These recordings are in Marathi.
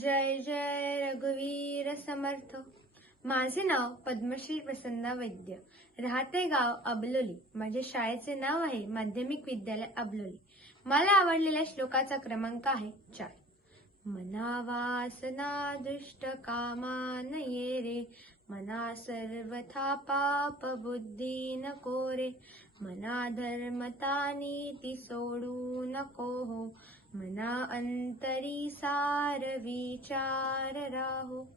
जय जय रघुवीर समर्थ. माझे नाव पद्मश्री प्रसन्ना वैद्य. राहते गाव अबलोली. माझ्या शाळेचे नाव आहे माध्यमिक विद्यालय अबलोली. मला आवडलेल्या श्लोकाचा क्रमांक आहे चार. मना वासना दुष्ट कामा न ये रे. मना सर्वथा पाप बुद्धी नको रे मना धर्मता नीती सोडू नको हो मना अंतरी सार विचार राहो.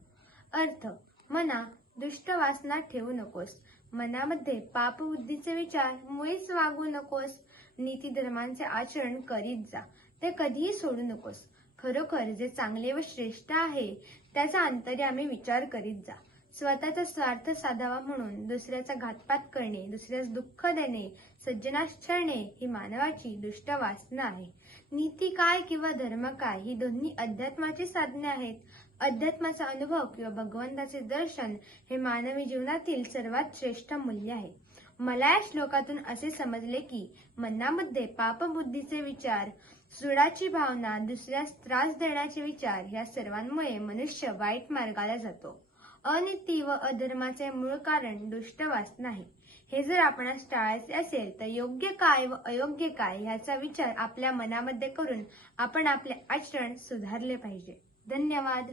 अर्थ मना दुष्ट वासना ठेवू नकोस. मनामध्ये पापबुद्धीचे विचार मुळीच वागू नकोस. नीती धर्मांचे आचरण करीत जा. ते कधीही सोडू नकोस. खरोखर जे चांगले व श्रेष्ठ आहे त्याचा अंतर्यामी विचार करीत जा. स्वतःचा स्वार्थ साधावा म्हणून दुसऱ्याचा घातपात करणे दुसऱ्यास दुःख देणे सज्जनास छळणे ही मानवाची दुष्ट वासना आहे. नीती काय किंवा धर्म काय ही दोन्ही अध्यात्माची साधने आहेत. अध्यात्माचा अनुभव किंवा भगवंताचे दर्शन हे मानवी जीवनातील सर्वात श्रेष्ठ मूल्य आहे. मला या श्लोकातून असे समजले की मनामध्ये पापबुद्धीचे विचार सुडाची भावना दुसऱ्यास त्रास देण्याचे विचार या सर्वांमुळे मनुष्य वाईट मार्गाला जातो. अनिती व अधर्माचे मूळ कारण दुष्ट वासना आहे हे जर आपणास टाळायचे असेल तर योग्य काय व अयोग्य काय ह्याचा विचार आपल्या मनामध्ये करून आपण आपले आचरण सुधारले पाहिजे. धन्यवाद.